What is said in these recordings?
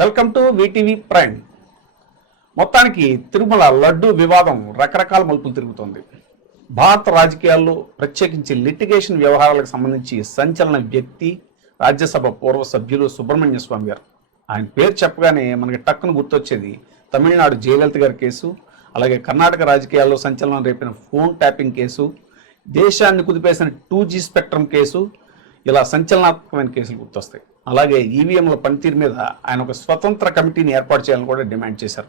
Welcome to VTV prime. మొత్తానికి తిరుమల లడ్డు వివాదం రకరకాల మలుపులు తిరుగుతోంది. భారత రాజకీయాల్లో ప్రత్యేకించి లిటిగేషన్ వ్యవహారాలకు సంబంధించి సంచలన వ్యక్తి రాజ్యసభ పూర్వ సభ్యులు సుబ్రహ్మణ్య స్వామి గారు. ఆయన పేరు చెప్పగానే మనకి టక్కును గుర్తొచ్చేది తమిళనాడు జయలలిత గారి కేసు, అలాగే కర్ణాటక రాజకీయాల్లో సంచలనం రేపిన ఫోన్ ట్యాపింగ్ కేసు, దేశాన్ని కుదిపేసిన 2G స్పెక్ట్రమ్ కేసు, ఇలా సంచలనాత్మకమైన కేసులు గుర్తొస్తాయి. అలాగే ఈవీఎంల పనితీరు మీద ఆయన ఒక స్వతంత్ర కమిటీని ఏర్పాటు చేయాలని కూడా డిమాండ్ చేశారు.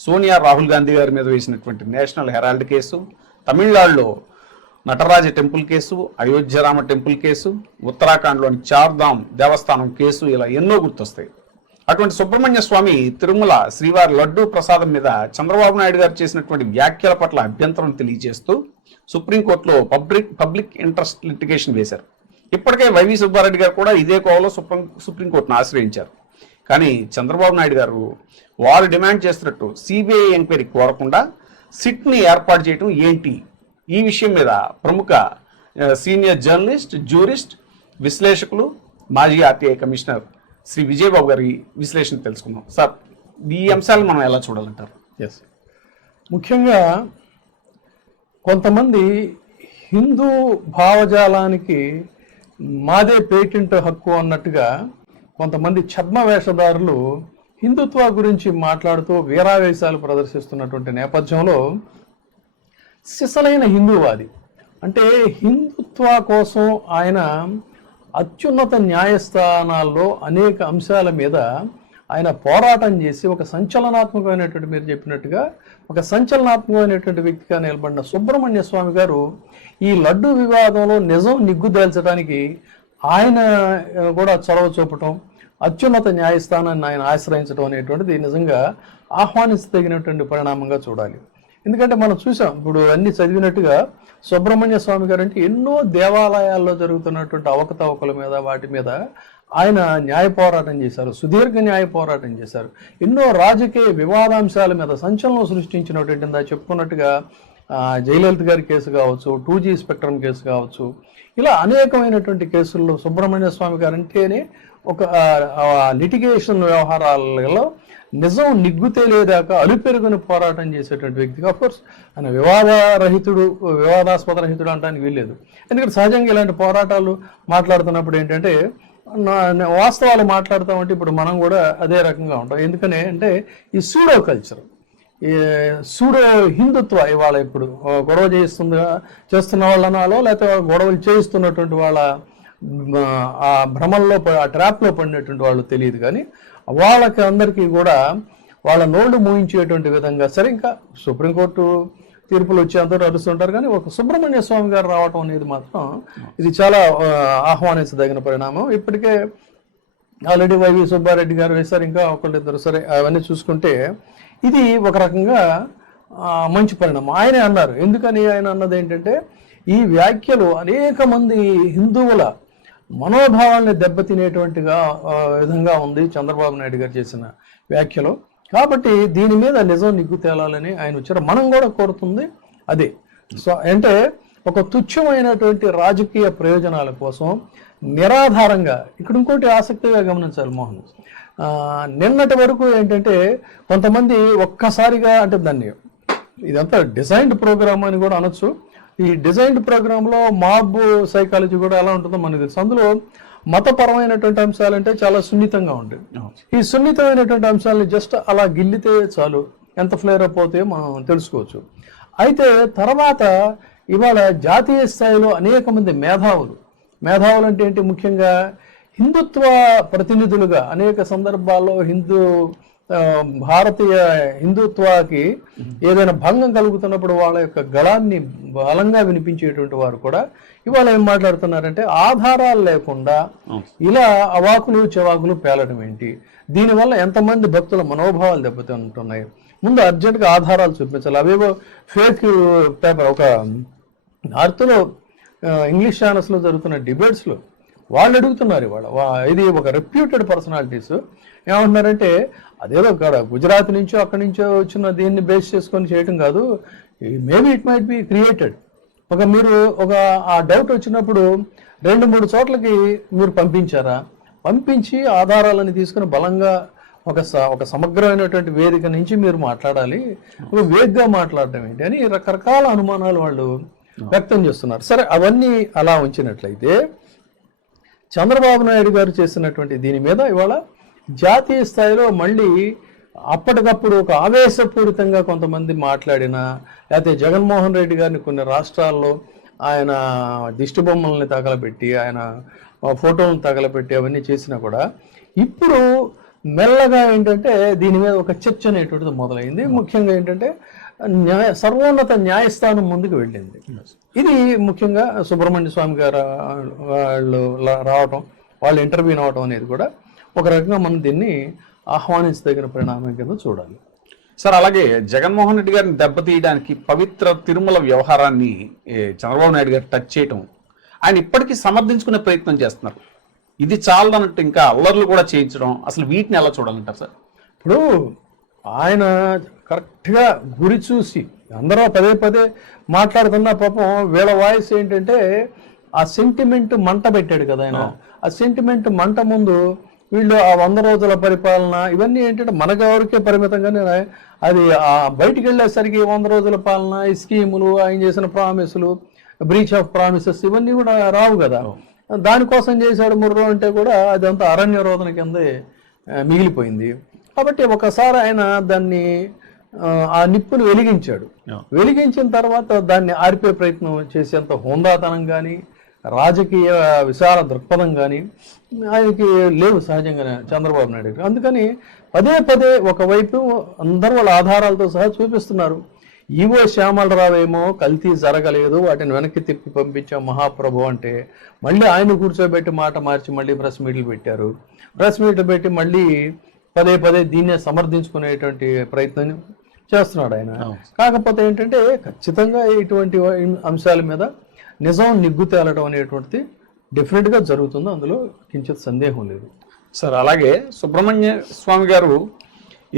సోనియా రాహుల్ గాంధీ గారి మీద వేసినటువంటి నేషనల్ హెరాల్డ్ కేసు, తమిళనాడులో Nataraja temple case, Ayodhya Rama temple case, ఉత్తరాఖండ్లోని చార్ధామ్ దేవస్థానం కేసు, ఇలా ఎన్నో గుర్తొస్తాయి. అటువంటి సుబ్రహ్మణ్య స్వామి తిరుమల శ్రీవారి లడ్డూ ప్రసాదం మీద చంద్రబాబు నాయుడు గారు చేసినటువంటి వ్యాఖ్యల పట్ల అభ్యంతరం తెలియజేస్తూ సుప్రీంకోర్టులో పబ్లిక్ ఇంట్రెస్ట్ లిటిగేషన్ వేశారు. ఇప్పటికే వైవి సుబ్బారెడ్డి గారు కూడా ఇదే కోవలో సుప్రీంకోర్టును ఆశ్రయించారు. కానీ చంద్రబాబు నాయుడు గారు వారు డిమాండ్ చేస్తున్నట్టు సిబిఐ ఎంక్వైరీ కోరకుండా సిట్ని ఏర్పాటు చేయడం ఏంటి? ఈ విషయం మీద ప్రముఖ సీనియర్ జర్నలిస్ట్, జ్యూరిస్ట్, విశ్లేషకులు, మాజీ ఆర్టీఐ కమిషనర్ శ్రీ విజయబాబు గారి విశ్లేషణ తెలుసుకుందాం. సార్, ఈ అంశాలను మనం ఎలా చూడాలంటారు? ఎస్, ముఖ్యంగా కొంతమంది హిందూ భావజాలానికి మాదే పేటెంట్ హక్కు అన్నట్టుగా కొంతమంది ఛద్మ వేషధారులు హిందుత్వ గురించి మాట్లాడుతూ వీరావేశాలు ప్రదర్శిస్తున్నటువంటి నేపథ్యంలో సిసలైన హిందూవాది అంటే హిందుత్వ కోసం ఆయన అత్యున్నత న్యాయస్థానాల్లో అనేక అంశాల మీద ఆయన పోరాటం చేసి ఒక సంచలనాత్మకమైనటువంటి, మీరు చెప్పినట్టుగా ఒక సంచలనాత్మకమైనటువంటి వ్యక్తిగా నిలబడిన సుబ్రహ్మణ్య స్వామి గారు ఈ లడ్డు వివాదంలో నిజం నిగ్గుదేల్చడానికి ఆయన కూడా చొరవ చూపటం, అత్యున్నత న్యాయస్థానాన్ని ఆయన ఆశ్రయించడం అనేటువంటిది నిజంగా ఆహ్వానించదగినటువంటి పరిణామంగా చూడాలి. ఎందుకంటే మనం చూసాం, ఇప్పుడు అన్ని చదివినట్టుగా సుబ్రహ్మణ్య స్వామి గారు అంటే ఎన్నో దేవాలయాల్లో జరుగుతున్నటువంటి అవకతవకల మీద వాటి మీద ఆయన న్యాయ పోరాటం చేశారు, సుదీర్ఘ న్యాయ పోరాటం చేశారు. ఎన్నో రాజకీయ వివాదాంశాల మీద సంచలనం సృష్టించినటువంటి చెప్పుకున్నట్టుగా జయలలిత గారి కేసు కావచ్చు, 2G స్పెక్ట్రమ్ కేసు కావచ్చు, ఇలా అనేకమైనటువంటి కేసుల్లో సుబ్రహ్మణ్య స్వామి గారు అంటేనే ఒక లిటిగేషన్ వ్యవహారాలలో నిజం నిగ్గు తేలేదాకా అలుపెరుగుని పోరాటం చేసేటువంటి వ్యక్తిగా, అఫ్కోర్స్ ఆయన వివాదాస్పద రహితుడు అనడానికి వీల్లేదు. ఎందుకంటే సహజంగా ఇలాంటి పోరాటాలు మాట్లాడుతున్నప్పుడు ఏంటంటే వాస్తవాలు మాట్లాడుతామంటే ఇప్పుడు మనం కూడా అదే రకంగా ఉంటాం. ఎందుకని అంటే ఈ సూడో కల్చర్, ఈ సూడో హిందుత్వ ఇవాళ ఇప్పుడు గొడవ చేస్తున్న వాళ్ళనాలో, లేకపోతే గొడవలు చేయిస్తున్నటువంటి వాళ్ళ ఆ భ్రమంలో, ఆ ట్రాప్లో పడినటువంటి వాళ్ళు తెలియదు. కానీ వాళ్ళకి అందరికీ కూడా వాళ్ళ నోళ్లు మూయించేటువంటి విధంగా, సరే ఇంకా సుప్రీంకోర్టు తీర్పులు వచ్చేంత అరుస్తుంటారు, కానీ ఒక సుబ్రహ్మణ్య స్వామి గారు రావటం అనేది మాత్రం ఇది చాలా ఆహ్వానించదగిన పరిణామం. ఇప్పటికే ఆల్రెడీ వైవి సుబ్బారెడ్డి గారు వేశారు, ఇంకా ఒకళ్ళిద్దరు, సరే అవన్నీ చూసుకుంటే ఇది ఒక రకంగా మంచి పరిణామం. ఆయనే అన్నారు. ఎందుకని ఆయన అన్నది ఏంటంటే ఈ వ్యాఖ్యలు అనేక మంది హిందువుల మనోభావాల్ని దెబ్బతినేటువంటిగా విధంగా ఉంది చంద్రబాబు నాయుడు గారు చేసిన వ్యాఖ్యలు. కాబట్టి దీని మీద నిజం నిగ్గు తేలాలని ఆయన వచ్చారు. మనం కూడా కోరుతుంది అదే. సో అంటే ఒక తుచ్చమైనటువంటి రాజకీయ ప్రయోజనాల కోసం నిరాధారంగా, ఇక్కడ ఇంకోటి ఆసక్తిగా గమనించాలి మోహన్, నిన్నటి వరకు ఏంటంటే కొంతమంది ఒక్కసారిగా, అంటే దాన్ని ఇదంతా డిజైన్డ్ ప్రోగ్రామ్ అని కూడా అనొచ్చు. ఈ డిజైన్డ్ ప్రోగ్రాంలో మాబ్ సైకాలజీ కూడా ఎలా ఉంటుందో మనకు తెలుసు. అందులో మతపరమైనటువంటి అంశాలు అంటే చాలా సున్నితంగా ఉంటాయి. ఈ సున్నితమైనటువంటి అంశాలని జస్ట్ అలా గిల్లితే చాలు, ఎంత ఫ్లేర్ అప్ అవుతాయో మనం తెలుసుకోవచ్చు. అయితే తర్వాత ఇవాళ జాతీయ స్థాయిలో అనేక మంది మేధావులు అంటే ఏంటి, ముఖ్యంగా హిందుత్వ ప్రతినిధులుగా అనేక సందర్భాల్లో భారతీయ హిందుత్వాకి ఏదైనా భంగం కలుగుతున్నప్పుడు వాళ్ళ యొక్క గళాన్ని బలంగా వినిపించేటువంటి వారు కూడా ఇవాళ ఏం మాట్లాడుతున్నారంటే ఆధారాలు లేకుండా ఇలా అవాకులు చెవాకులు పేలడం ఏంటి, దీనివల్ల ఎంతమంది భక్తుల మనోభావాలు దెబ్బతింటున్నాయి, ముందు అర్జెంటుగా ఆధారాలు చూపించాలి. అవేవో ఫేక్ పేపర్, ఒక నార్త్లో ఇంగ్లీష్ ఛానల్స్లో జరుగుతున్న డిబేట్స్లో వాళ్ళు అడుగుతున్నారు ఇవాళ, ఇది ఒక రెప్యూటెడ్ పర్సనాలిటీస్ ఏమంటున్నారంటే అదేదో అక్కడ గుజరాత్ నుంచో అక్కడి నుంచో వచ్చిన దీన్ని బేస్ చేసుకొని చేయటం కాదు, maybe it might be created. మీరు ఆ డౌట్ వచ్చినప్పుడు 2-3 చోట్లకి మీరు పంపించారా, పంపించి ఆధారాలను తీసుకుని బలంగా ఒక సమగ్రమైనటువంటి వేదిక నుంచి మీరు మాట్లాడాలి, ఒక వేగ్గా మాట్లాడడం ఏంటి అని రకరకాల అనుమానాలు వాళ్ళు వ్యక్తం చేస్తున్నారు. సరే, అవన్నీ అలా ఉంచినట్లయితే చంద్రబాబు నాయుడు గారు చేసినటువంటి దీని మీద ఇవాళ జాతీయ స్థాయిలో మళ్ళీ అప్పటికప్పుడు ఒక ఆవేశపూరితంగా కొంతమంది మాట్లాడినా, లేకపోతే జగన్మోహన్ రెడ్డి గారిని కొన్ని రాష్ట్రాల్లో ఆయన దిష్టి బొమ్మల్ని తగలబెట్టి, ఆయన ఫోటోలను తగలబెట్టి అవన్నీ చేసినా కూడా ఇప్పుడు మెల్లగా ఏంటంటే దీని మీద ఒక చర్చ అనేటువంటిది మొదలైంది. ముఖ్యంగా ఏంటంటే సర్వోన్నత న్యాయస్థానం ముందుకు వెళ్ళింది. ఇది ముఖ్యంగా సుబ్రహ్మణ్య స్వామి గారు వాళ్ళు రావటం, వాళ్ళు ఇంటర్వ్యూ అవటం అనేది కూడా ఒక రకంగా మనం దీన్ని ఆహ్వానించదగిన పరిణామం కింద చూడాలి. సార్, అలాగే జగన్మోహన్ రెడ్డి గారిని దెబ్బతీయడానికి పవిత్ర తిరుమల వ్యవహారాన్ని చంద్రబాబు నాయుడు గారు టచ్ చేయటం, ఆయన ఇప్పటికీ సమర్థించుకునే ప్రయత్నం చేస్తున్నారు. ఇది చాలదన్నట్టు ఇంకా అల్లర్లు కూడా చేయించడం, అసలు వీటిని ఎలా చూడాలంటారు సార్? ఇప్పుడు ఆయన కరెక్ట్గా గురి చూసి అందరూ పదే పదే మాట్లాడుతున్న పాపం వీళ్ళ వాయిస్ ఏంటంటే ఆ సెంటిమెంట్ మంట పెట్టాడు కదా ఆయన. ఆ సెంటిమెంట్ మంట ముందు వీళ్ళు ఆ 100 రోజుల పరిపాలన ఇవన్నీ ఏంటంటే మనకెవరికే పరిమితంగానే అది బయటికి వెళ్ళేసరికి 100 రోజుల పాలన, ఈ స్కీములు, ఆయన చేసిన ప్రామిసులు, బ్రీచ్ ఆఫ్ ప్రామిసెస్ ఇవన్నీ కూడా రావు కదా. దానికోసం చేశాడు ముర్రో అంటే కూడా అదంతా అరణ్య రోదన కిందే మిగిలిపోయింది. కాబట్టి ఒకసారి ఆయన దాన్ని ఆ నిప్పును వెలిగించాడు. వెలిగించిన తర్వాత దాన్ని ఆర్పే ప్రయత్నం చేసేంత హోందాతనం కానీ, రాజకీయ విశాల దృక్పథం కానీ ఆయనకి లేవు సహజంగానే చంద్రబాబు నాయుడు గారు. అందుకని పదే పదే ఒకవైపు అందరూ వాళ్ళ ఆధారాలతో సహా చూపిస్తున్నారు. ఈవో శ్యామలరావు ఏమో కల్తీ జరగలేదు, వాటిని వెనక్కి తిప్పి పంపించాం మహాప్రభు అంటే, మళ్ళీ ఆయన కూర్చోబెట్టి మాట మార్చి మళ్ళీ ప్రెస్ మీట్లు పెట్టారు. ప్రెస్ మీట్లు పెట్టి మళ్ళీ పదే పదే దీన్నే సమర్థించుకునేటువంటి ప్రయత్నం చేస్తున్నాడు ఆయన. కాకపోతే ఏంటంటే ఖచ్చితంగా ఇటువంటి అంశాల మీద నిజం నిగ్గు తేలడం అనేటువంటిది డెఫినెట్గా జరుగుతుంది, అందులో కించిత్ సందేహం లేదు. సార్, అలాగే సుబ్రహ్మణ్య స్వామి గారు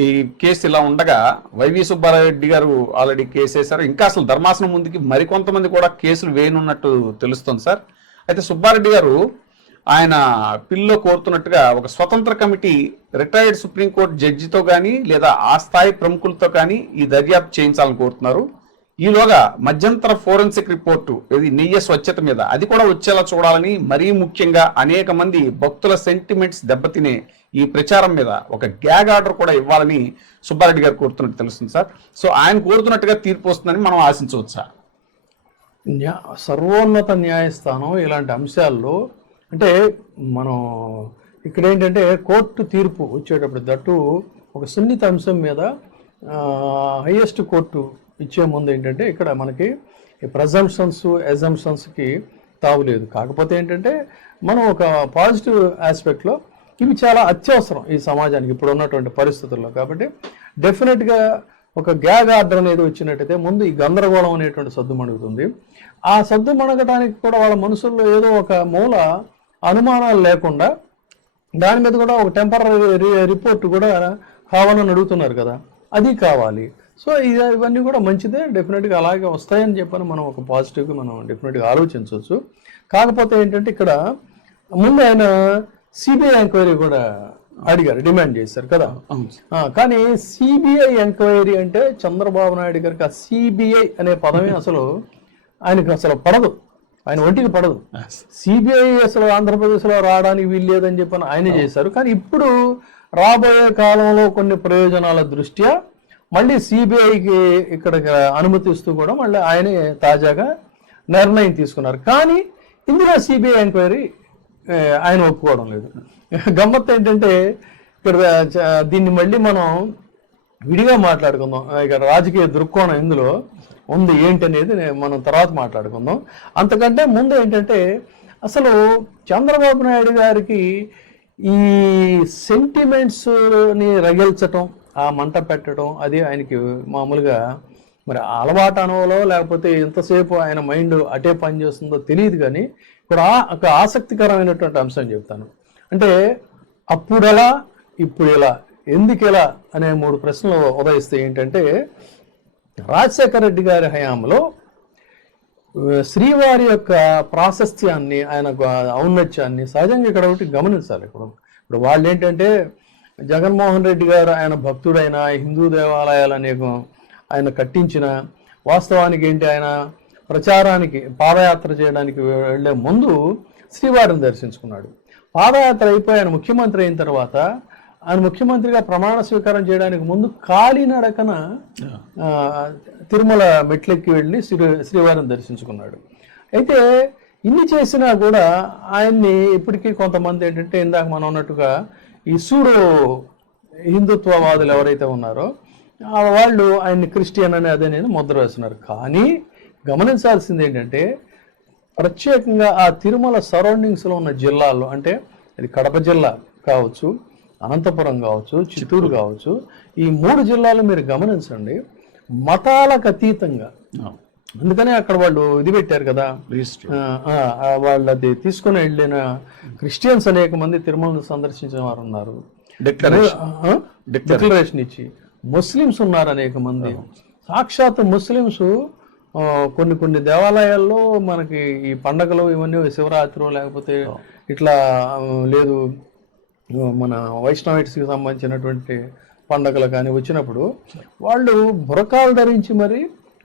ఈ కేసు ఇలా ఉండగా వైవి సుబ్బారెడ్డి గారు ఆల్రెడీ కేసు వేశారు. ఇంకా అసలు ధర్మాసనం ముందుకి మరికొంతమంది కూడా కేసులు వేయనున్నట్టు తెలుస్తుంది సార్. అయితే సుబ్బారెడ్డి గారు ఆయన పిల్లో కోరుతున్నట్టుగా ఒక స్వతంత్ర కమిటీ రిటైర్డ్ సుప్రీంకోర్టు జడ్జితో కానీ లేదా ఆ స్థాయి ప్రముఖులతో కానీ ఈ దర్యాప్తు చేయించాలని కోరుతున్నారు. ఈలోగా మధ్యంతర ఫోరెన్సిక్ రిపోర్టు ఇది నెయ్యి స్వచ్ఛత మీద అది కూడా వచ్చేలా చూడాలని, మరీ ముఖ్యంగా అనేక మంది భక్తుల సెంటిమెంట్స్ దెబ్బతినే ఈ ప్రచారం మీద ఒక గ్యాగ్ ఆర్డర్ కూడా ఇవ్వాలని సుబ్బారెడ్డి గారు కోరుతున్నట్టు తెలుస్తుంది సార్. సో ఆయన కోరుతున్నట్టుగా తీర్పు వస్తుందని మనం ఆశించవచ్చా? సర్వోన్నత న్యాయస్థానం ఇలాంటి అంశాల్లో అంటే మనం ఇక్కడ ఏంటంటే కోర్టు తీర్పు వచ్చేటప్పుడు దట్టు ఒక సున్నిత అంశం మీద హైయెస్ట్ కోర్టు ఇచ్చే ముందు ఏంటంటే ఇక్కడ మనకి ప్రజంప్షన్స్ ఎజంప్షన్స్కి తావులేదు. కాకపోతే ఏంటంటే మనం ఒక పాజిటివ్ ఆస్పెక్ట్లో ఇవి చాలా అత్యవసరం ఈ సమాజానికి ఇప్పుడు ఉన్నటువంటి పరిస్థితుల్లో. కాబట్టి డెఫినెట్గా ఒక గ్యాగ్ ఆర్డర్ అనేది వచ్చినట్టయితే ముందు ఈ గందరగోళం అనేటువంటి సద్దు మణుగుతుంది. ఆ సద్దు మణగడానికి కూడా వాళ్ళ మనసుల్లో ఏదో ఒక మూల అనుమానాలు లేకుండా దాని మీద కూడా ఒక టెంపరరీ రిపోర్ట్ కూడా కావాలని అడుగుతున్నారు కదా, అది కావాలి. సో ఇవన్నీ కూడా మంచిదే, డెఫినెట్గా అలాగే వస్తాయని చెప్పని మనం ఒక పాజిటివ్గా మనం డెఫినెట్గా ఆలోచించవచ్చు. కాకపోతే ఏంటంటే ఇక్కడ ముందు ఆయన సిబిఐ ఎంక్వైరీ కూడా అడిగారు, డిమాండ్ చేశారు కదా. కానీ సిబిఐ ఎంక్వైరీ అంటే చంద్రబాబు నాయుడు గారికి ఆ సిబిఐ అనే పదమే అసలు ఆయనకు అసలు పడదు, ఆయన ఒంటికి పడదు. సిబిఐ అసలు ఆంధ్రప్రదేశ్లో రావడానికి వీల్లేదని చెప్పని ఆయనే చేశారు. కానీ ఇప్పుడు రాబోయే కాలంలో కొన్ని ప్రయోజనాల దృష్ట్యా మళ్ళీ సిబిఐకి ఇక్కడ అనుమతిస్తూ కూడా మళ్ళీ ఆయనే తాజాగా నిర్ణయం తీసుకున్నారు. కానీ ఇందులో సిబిఐ ఎంక్వైరీ ఆయన ఒప్పుకోవడం లేదు. గమ్మత్తు ఏంటంటే ఇక్కడ దీన్ని మళ్ళీ మనం విడిగా మాట్లాడుకుందాం. ఇక్కడ రాజకీయ దృక్కోణం ఇందులో ఉంది ఏంటనేది మనం తర్వాత మాట్లాడుకుందాం. అంతకంటే ముందు ఏంటంటే అసలు చంద్రబాబు నాయుడు గారికి ఈ సెంటిమెంట్స్ని రగిల్చటం, ఆ మంట పెట్టడం అది ఆయనకి మామూలుగా మరి అలవాటు అనవలో లేకపోతే ఎంతసేపు ఆయన మైండ్ అటే పని చేస్తుందో తెలియదు. కానీ ఇక్కడ ఒక ఆసక్తికరమైనటువంటి అంశం చెప్తాను. అంటే అప్పుడెలా ఇప్పుడు ఎలా, ఎందుకు ఎలా అనే 3 ప్రశ్నలు ఉదయిస్తాయి. ఏంటంటే రాజశేఖర రెడ్డి గారి హయాంలో శ్రీవారి యొక్క ప్రాశస్త్యాన్ని, ఆయన ఔన్నత్యాన్ని సహజంగా ఇక్కడ ఒకటి గమనించాలి. ఇప్పుడు వాళ్ళు ఏంటంటే జగన్మోహన్ రెడ్డి గారు ఆయన భక్తుడైన, హిందూ దేవాలయాలు అనేక ఆయన కట్టించిన, వాస్తవానికి ఏంటి ఆయన ప్రచారానికి పాదయాత్ర చేయడానికి వెళ్లే ముందు శ్రీవారిని దర్శించుకున్నాడు. పాదయాత్ర అయిపోయి ఆయన ముఖ్యమంత్రి అయిన తర్వాత ఆయన ముఖ్యమంత్రిగా ప్రమాణ స్వీకారం చేయడానికి ముందు కాలినడకన తిరుమల మెట్లెక్కి వెళ్ళి శ్రీవారిని దర్శించుకున్నాడు. అయితే ఇన్ని చేసినా కూడా ఆయన్ని ఇప్పటికీ కొంతమంది ఏంటంటే ఇందాక మనం అన్నట్టుగా ఈ సూడో హిందుత్వవాదులు ఎవరైతే ఉన్నారో వాళ్ళు ఆయన్ని క్రిస్టియన్ అని అదేనేది ముద్ర వేస్తున్నారు. కానీ గమనించాల్సింది ఏంటంటే ప్రత్యేకంగా ఆ తిరుమల సరౌండింగ్స్లో ఉన్న జిల్లాల్లో, అంటే ఇది కడప జిల్లా కావచ్చు, అనంతపురం కావచ్చు, చిత్తూరు కావచ్చు, ఈ 3 జిల్లాలు మీరు గమనించండి, మతాలకు అతీతంగా. అందుకనే అక్కడ వాళ్ళు ఇది పెట్టారు కదా, వాళ్ళు అది తీసుకుని వెళ్ళిన క్రిస్టియన్స్ అనేక మంది తిరుమలను సందర్శించిన వారు ఉన్నారు, డిక్లరేషన్ ఇచ్చి. ముస్లిమ్స్ ఉన్నారు అనేక మంది. సాక్షాత్ ముస్లిమ్స్ కొన్ని దేవాలయాల్లో మనకి ఈ పండగలు ఇవన్నీ శివరాత్రి లేకపోతే ఇట్లా లేదు మన వైష్ణవైట్స్కి సంబంధించినటువంటి పండగలు కానీ వచ్చినప్పుడు వాళ్ళు బురకాలు ధరించి మరి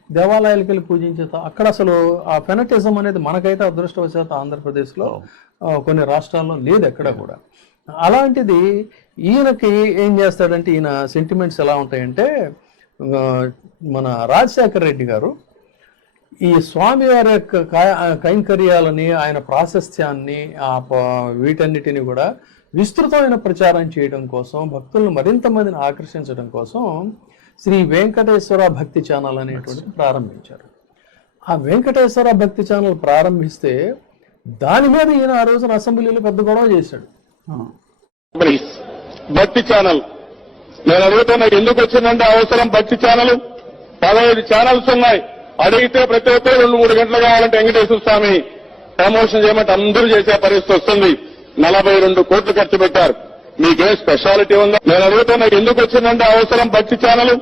దేవాలయాలకు వెళ్ళి పూజించేత అక్కడ అసలు ఆ ఫెనటిజం అనేది మనకైతే అదృష్టవశాత్తు ఆంధ్రప్రదేశ్లో కొన్ని రాష్ట్రాల్లో లేదు ఎక్కడ కూడా. అలాంటిది ఈయనకి ఏం చేస్తాడంటే ఈయన సెంటిమెంట్స్ ఎలా ఉంటాయంటే మన రాజశేఖర రెడ్డి గారు ఈ స్వామివారి యొక్క కైంకర్యాలని ఆయన ప్రాశస్త్యాన్ని వీటన్నిటిని కూడా విస్తృతమైన ప్రచారం చేయడం కోసం, భక్తులను మరింత మందిని ఆకర్షించడం కోసం శ్రీ వెంకటేశ్వర భక్తి ఛానల్ అనేటువంటిది ప్రారంభించారు. ఆ వెంకటేశ్వర భక్తి ఛానల్ ప్రారంభిస్తే దాని మీద ఈయన ఆ రోజున అసెంబ్లీలో పెద్ద గొడవ చేశాడు. భక్తి ఛానల్ నేను అడుగుతున్నా, ఎందుకు వచ్చిందంటే అవసరం భక్తి ఛానల్ 15 ఛానల్స్ ఉన్నాయి. అడిగితే ప్రతి ఒక్కరు 2-3 గంటలు కావాలంటే వెంకటేశ్వర స్వామి ప్రమోషన్ చేయమంటే అందరూ చేసే పరిస్థితి వస్తుంది. 42 కోట్లు ఖర్చు పెట్టారు. మీకేం స్పెషాలిటీ ఉందా? నేను అడుగుతున్నా, ఎందుకు వచ్చిందంటే అవసరం భక్తి ఛానల్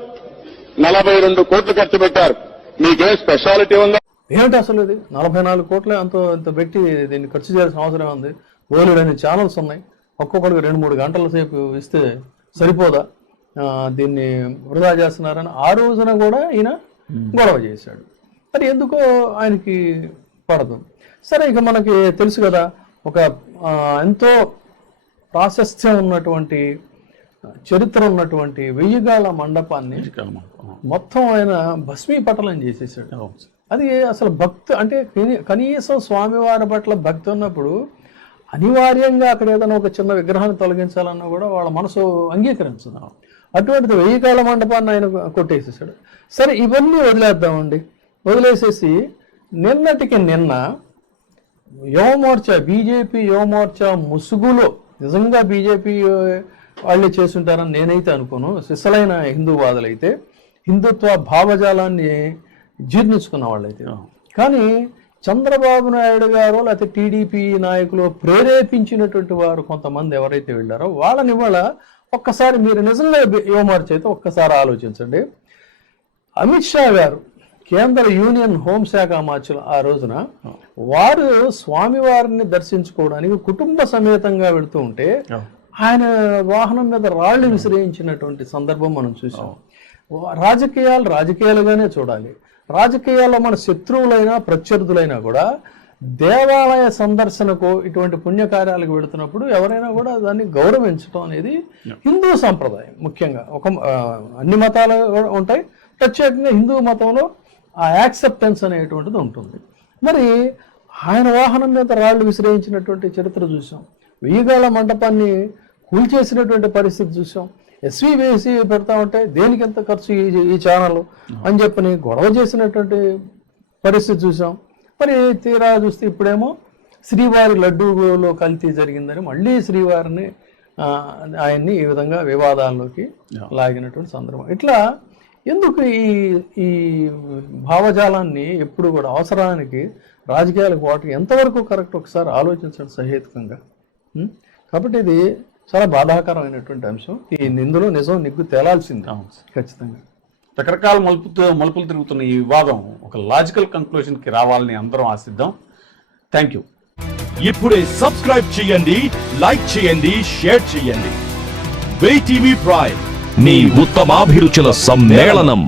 42 కోట్లు ఖర్చు పెట్టారు. మీకేం స్పెషాలిటీ ఉందా? ఏమిటి అసలు ఇది 44 కోట్లే అంత పెట్టి దీన్ని ఖర్చు చేయాల్సిన అవసరం ఉంది. ఓలేని ఛానల్స్ ఉన్నాయి, ఒక్కొక్కడికి 2-3 గంటల సేపు ఇస్తే సరిపోదా, దీన్ని వృధా చేస్తున్నారని ఆ రోజున కూడా ఈయన గొడవ చేశాడు. మరి ఎందుకో ఆయనకి పడదు. సరే, ఇక మనకి తెలుసు కదా, ఒక ఎంతో ప్రాశస్త్యం ఉన్నటువంటి చరిత్ర ఉన్నటువంటి 1000 గాళ్ళ మండపాన్ని మొత్తం ఆయన భస్మీపటలం చేసేసాడు. అది అసలు భక్తి అంటే కనీసం స్వామివారి పట్ల భక్తి ఉన్నప్పుడు అనివార్యంగా అక్కడ ఏదైనా ఒక చిన్న విగ్రహాన్ని తొలగించాలన్నా కూడా వాళ్ళ మనసు అంగీకరించదు. అటువంటిది 1000 గాళ్ళ మండపాన్ని ఆయన కొట్టేసేసాడు. సరే, ఇవన్నీ వదిలేద్దామండి. వదిలేసేసి నిన్నటికి నిన్న యువమోర్చా, బీజేపీ యువమోర్చా ముసుగులో నిజంగా బీజేపీ వాళ్ళే చేస్తుంటారని నేనైతే అనుకోను. సిసలైన హిందూవాదులైతే, హిందుత్వ భావజాలాన్ని జీర్ణించుకున్న వాళ్ళైతే. కానీ చంద్రబాబు నాయుడు గారు లేకపోతే టీడీపీ నాయకులు ప్రేరేపించినటువంటి వారు కొంతమంది ఎవరైతే వెళ్ళారో వాళ్ళని ఇవాళ ఒక్కసారి మీరు నిజంగా యువమోర్చా అయితే ఒక్కసారి ఆలోచించండి. అమిత్ షా గారు కేంద్ర యూనియన్ హోంశాఖ మార్చులు ఆ రోజున వారు స్వామివారిని దర్శించుకోవడానికి కుటుంబ సమేతంగా వెళుతూ ఉంటే ఆయన వాహనం మీద రాళ్లు విసిరించినటువంటి సందర్భం మనం చూసాం. రాజకీయాలుగానే చూడాలి. రాజకీయాల్లో మన శత్రువులైనా ప్రత్యర్థులైనా కూడా దేవాలయ సందర్శనకు ఇటువంటి పుణ్యకార్యాలకు వెళుతున్నప్పుడు ఎవరైనా కూడా దాన్ని గౌరవించడం అనేది హిందూ సంప్రదాయం. ముఖ్యంగా అన్ని మతాలు ఉంటాయి, ప్రత్యేకంగా హిందూ మతంలో ఆ యాక్సెప్టెన్స్ అనేటువంటిది ఉంటుంది. మరి ఆయన వాహనం మీద రాళ్లు విసిరించినటువంటి చరిత్ర చూసాం. 1000 గాళ్ళ మండపాన్ని కూల్చేసినటువంటి పరిస్థితి చూసాం. ఎస్వి వేసి పెడతా ఉంటే దేనికి ఎంత ఖర్చు ఈ ఛానల్ అని చెప్పని గొడవ చేసినటువంటి పరిస్థితి చూసాం. మరి తీరా చూస్తే ఇప్పుడేమో శ్రీవారి లడ్డూలో కల్తీ జరిగిందని మళ్ళీ శ్రీవారిని ఆయన్ని ఈ విధంగా వివాదాల్లోకి లాగినటువంటి సందర్భం. ఇట్లా ఎందుకు ఈ భావజాలాన్ని ఎప్పుడు కూడా అవసరానికి రాజకీయాలకు వాటికి ఎంతవరకు కరెక్ట్ ఒకసారి ఆలోచించడం సహేతుకంగా. కాబట్టి ఇది చాలా బాధాకరమైనటువంటి అంశం. ఇందులో నిజం నిగ్గు తేలాల్సింది ఖచ్చితంగా. రకరకాల మలుపులు తిరుగుతున్న ఈ వివాదం ఒక లాజికల్ కంక్లూజన్కి రావాలని అందరం ఆశిద్దాం. Thank you. ఇప్పుడే సబ్స్క్రైబ్ చేయండి, లైక్ చేయండి, షేర్ చేయండి. వెయ్యి టీవీ ప్రైమ్, నీ ఉత్తమాభిరుచుల సమ్మేళనం.